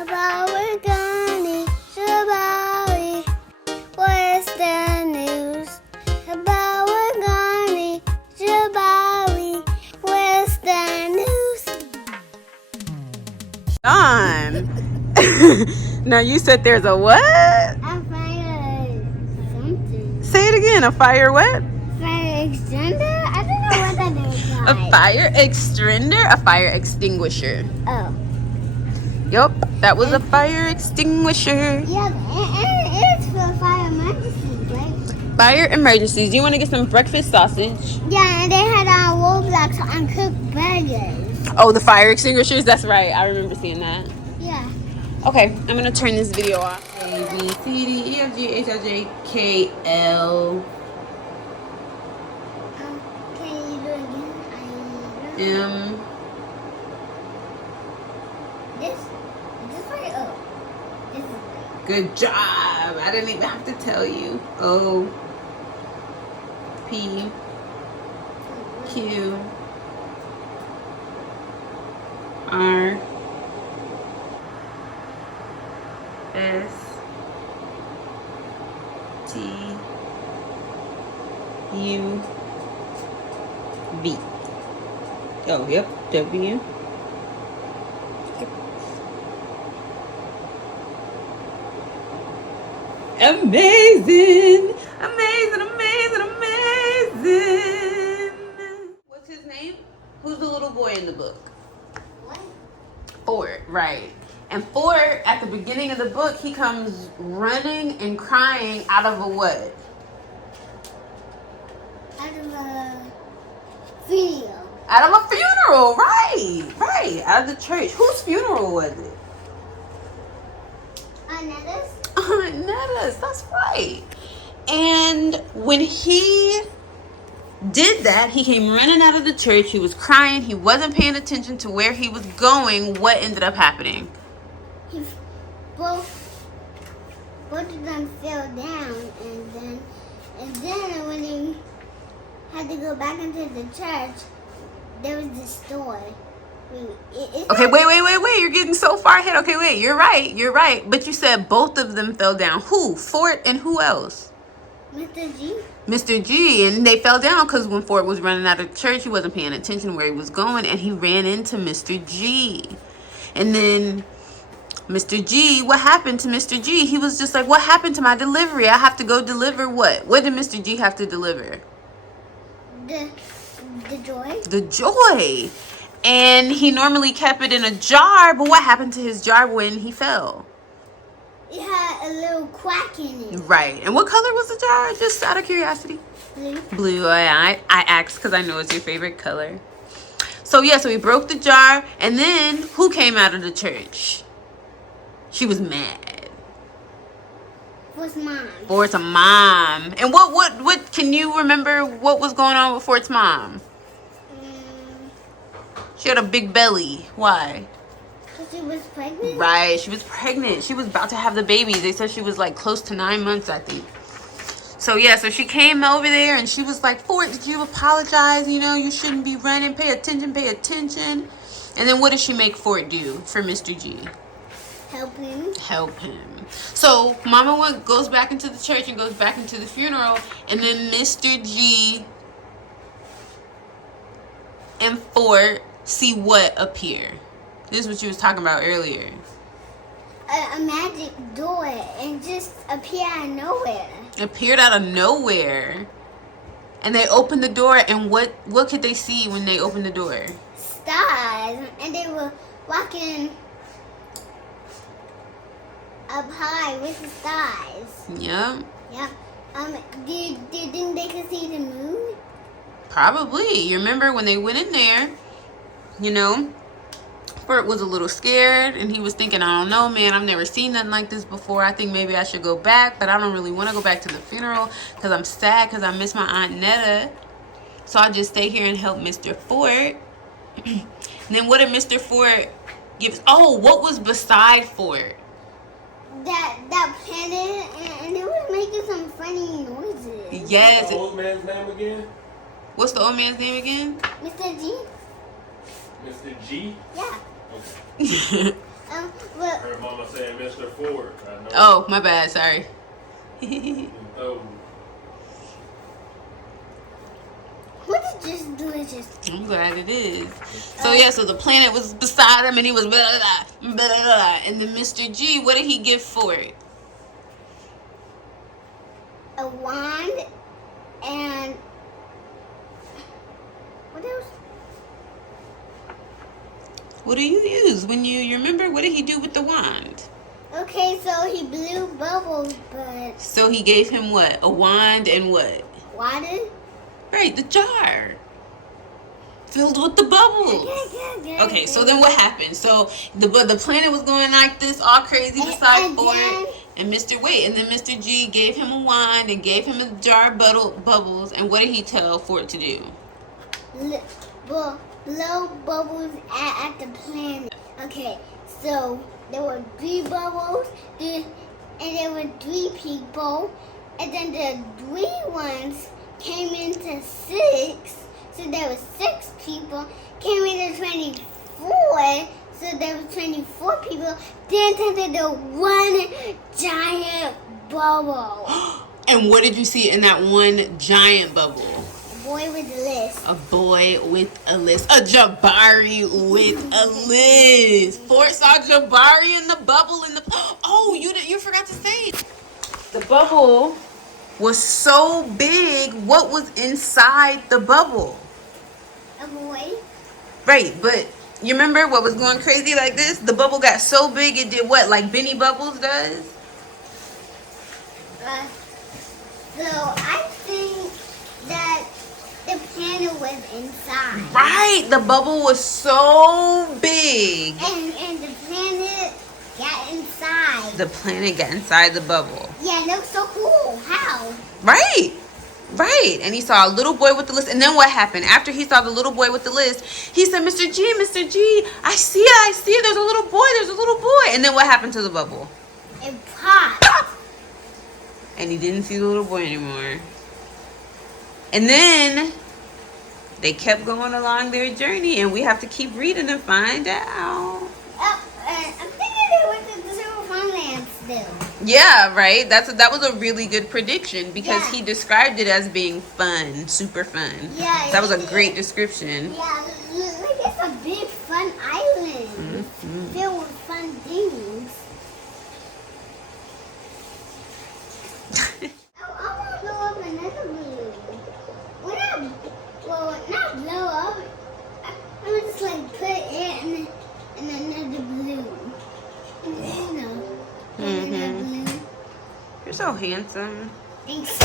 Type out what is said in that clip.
about we're gonna Shabawi. What's the news? About we're gonna Shabawi. What's the news? On. Now you said there's a what? A fire something. Say it again. A fire what? Fire extender? I don't know what that is. A fire extender? A fire extinguisher. Oh. Yup, that was a fire extinguisher. Yeah, and it's for fire emergencies, right? Fire emergencies. You want to get some breakfast sausage? Yeah, and they had Roblox on cooked burgers. Oh, the fire extinguishers? That's right. I remember seeing that. Yeah. Okay, I'm going to turn this video off. A, B, C, D, E, F, G, H, I, J, K, L, Can you do it again? M. This right up. This is right. Good job. I didn't even have to tell you. O, P, Q, R, S, T, U, V. Oh, yep, W. Amazing! Amazing, amazing, amazing! What's his name? Who's the little boy in the book? What? Ford, right. And Ford, at the beginning of the book, he comes running and crying out of a what? Out of a video. Out of a funeral, right, right. Out of the church. Whose funeral was it? Another's? Aunt Netta's, that's right. And when he did that, he came running out of the church. He was crying. He wasn't paying attention to where he was going. What ended up happening? Both of them fell down, and then when he had to go back into the church, there was this door. Okay, wait. You're getting so far ahead. Okay, wait. You're right. But you said both of them fell down. Who? Ford and who else? Mr. G. Mr. G. And they fell down because when Ford was running out of church, he wasn't paying attention where he was going, and he ran into Mr. G. And then Mr. G, what happened to Mr. G? He was just like, what happened to my delivery? I have to go deliver what? What did Mr. G have to deliver? The joy. The joy. And he normally kept it in a jar, but what happened to his jar when he fell? It had a little crack in it. Right. And what color was the jar? Just out of curiosity. Blue. Blue. I asked because I know it's your favorite color. So yeah, so he broke the jar, and then who came out of the church? She was mad. Ford's mom. Ford's mom. And what can you remember what was going on with Ford's mom? She had a big belly. Why? Because she was pregnant? Right, she was pregnant. She was about to have the baby. They said she was like close to 9 months, I think. So yeah, so she came over there and she was like, Ford, did you apologize? You know, you shouldn't be running. Pay attention, pay attention. And then what did she make Ford do for Mr. G? Help him. Help him. So Mama goes back into the church and goes back into the funeral. And then Mr. G and Ford see what appear. This is what you was talking about earlier. A magic door and just appeared out of nowhere. Appeared out of nowhere. And they opened the door, and what could they see when they opened the door? Stars. And they were walking up high with the stars. Yep. Yep. Do you think they could see the moon? Probably. You remember when they went in there, you know, Ford was a little scared, and he was thinking, I don't know, man, I've never seen nothing like this before. I think maybe I should go back, but I don't really want to go back to the funeral because I'm sad because I miss my Aunt Netta. So I'll just stay here and help Mr. Ford. And then what did Mr. Ford give? Oh, what was beside Ford? That planet, and it was making some funny noises. Yes. What's the old man's name again? What's the old man's name again? Mr. G? Mr. G? Yeah. Okay. But heard Mama saying Mr. Ford. I know. Oh, my bad. Sorry. What is just delicious? I'm glad it is. So yeah, so the planet was beside him and he was blah, blah, blah, blah, blah. And then Mr. G, what did he give for it? A wand and what else? What do you use when you remember? What did he do with the wand? Okay, so he blew bubbles, but So he gave him what? A wand and what? water? Right, the jar. Filled with the bubbles. Okay, so then what happened? So the planet was going like this, all crazy beside Ford and Mr. Wait, and then Mr. G gave him a wand and gave him a jar of bubbles, and what did he tell Ford to do? Blow bubbles at the planet. Okay, so there were 3 bubbles, and there were 3 people, and then the 3 ones came into 6. So there were 6 people, came into 24, so there were 24 people, then turned into 1 giant bubble. And what did you see in that one giant bubble? A boy with a list. A boy with a list. A Jabari with a list. Ford saw Jabari in the bubble in the... Oh, you forgot to say. The bubble was so big. What was inside the bubble? A boy. Right, but you remember what was going crazy like this? The bubble got so big it did what? Like Benny Bubbles does? So I think that the planet was inside. Right, the bubble was so big. And the planet got inside. The planet got inside the bubble. Yeah, it looks so cool. How? Right. Right. And he saw a little boy with the list. And then what happened? After he saw the little boy with the list, he said, Mr. G, I see it. There's a little boy. And then what happened to the bubble? It popped. And he didn't see the little boy anymore. And then they kept going along their journey, and we have to keep reading and find out. I'm thinking they went to the Super Funland still. Yeah, right. That was a really good prediction because Yeah. he described it as being fun, super fun. Yeah, That was a great description. Yeah, look, it's a big fun island filled with fun things. I want to blow up another balloon. Not blow up. I'm just like put it in another balloon. You know, put in another balloon. You're so handsome. Thanks.